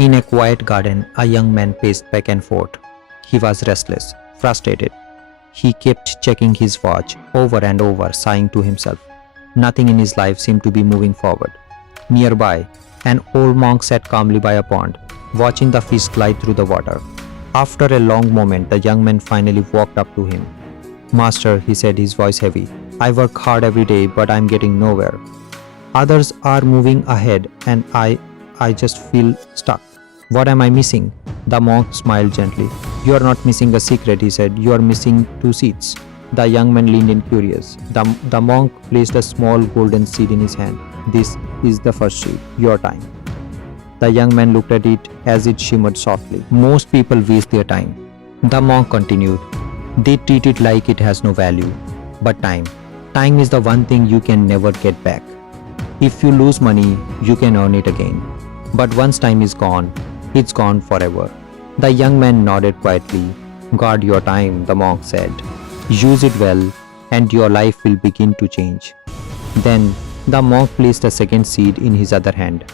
In a quiet garden, a young man paced back and forth. He was restless, frustrated. He kept checking his watch over and over, sighing to himself. Nothing in his life seemed to be moving forward. Nearby, an old monk sat calmly by a pond, watching the fish glide through the water. After a long moment, the young man finally walked up to him. Master, he said, his voice heavy, I work hard every day, but I'm getting nowhere. Others are moving ahead, and I just feel stuck. What am I missing? The monk smiled gently. You are not missing a secret, he said. You are missing 2 seeds. The young man leaned in curious. The monk placed a small golden seed in his hand. This is the first seed, your time. The young man looked at it as it shimmered softly. Most people waste their time. The monk continued. They treat it like it has no value. But time is the one thing you can never get back. If you lose money, you can earn it again. But once time is gone, it's gone forever. The young man nodded quietly. Guard your time, the monk said. Use it well, and your life will begin to change. Then, the monk placed a second seed in his other hand.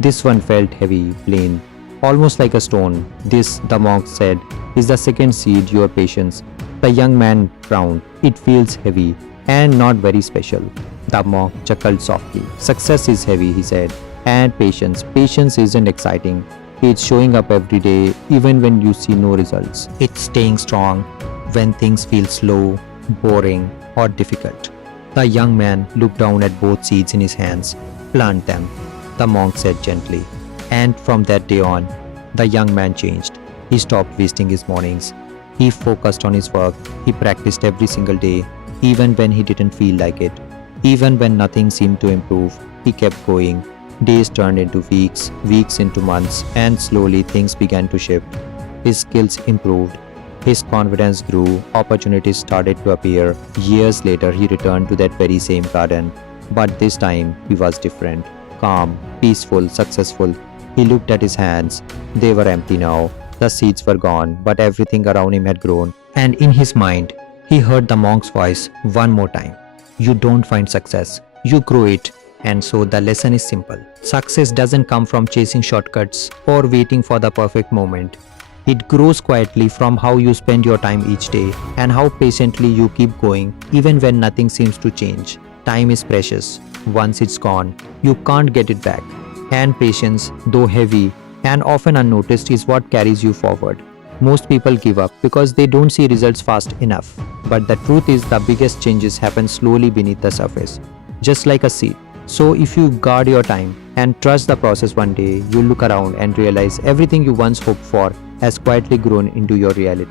This one felt heavy, plain, almost like a stone. This, the monk said, is the second seed, your patience. The young man frowned. It feels heavy and not very special. The monk chuckled softly. Success is heavy, he said, and patience. Patience isn't exciting. It's showing up every day, even when you see no results. It's staying strong when things feel slow, boring, or difficult. The young man looked down at both seeds in his hands. Plant them, the monk said gently. And from that day on, the young man changed. He stopped wasting his mornings. He focused on his work. He practiced every single day, even when he didn't feel like it. Even when nothing seemed to improve, he kept going. Days turned into weeks, weeks into months, and slowly things began to shift. His skills improved. His confidence grew. Opportunities started to appear. Years later, he returned to that very same garden. But this time, he was different. Calm, peaceful, successful. He looked at his hands. They were empty now. The seeds were gone, but everything around him had grown. And in his mind, he heard the monk's voice one more time. You don't find success. You grow it. And so the lesson is simple. Success doesn't come from chasing shortcuts or waiting for the perfect moment. It grows quietly from how you spend your time each day and how patiently you keep going even when nothing seems to change. Time is precious. Once it's gone, you can't get it back. And patience, though heavy and often unnoticed, is what carries you forward. Most people give up because they don't see results fast enough. But the truth is, the biggest changes happen slowly beneath the surface, just like a seed. So if you guard your time and trust the process, one day you'll look around and realize everything you once hoped for has quietly grown into your reality.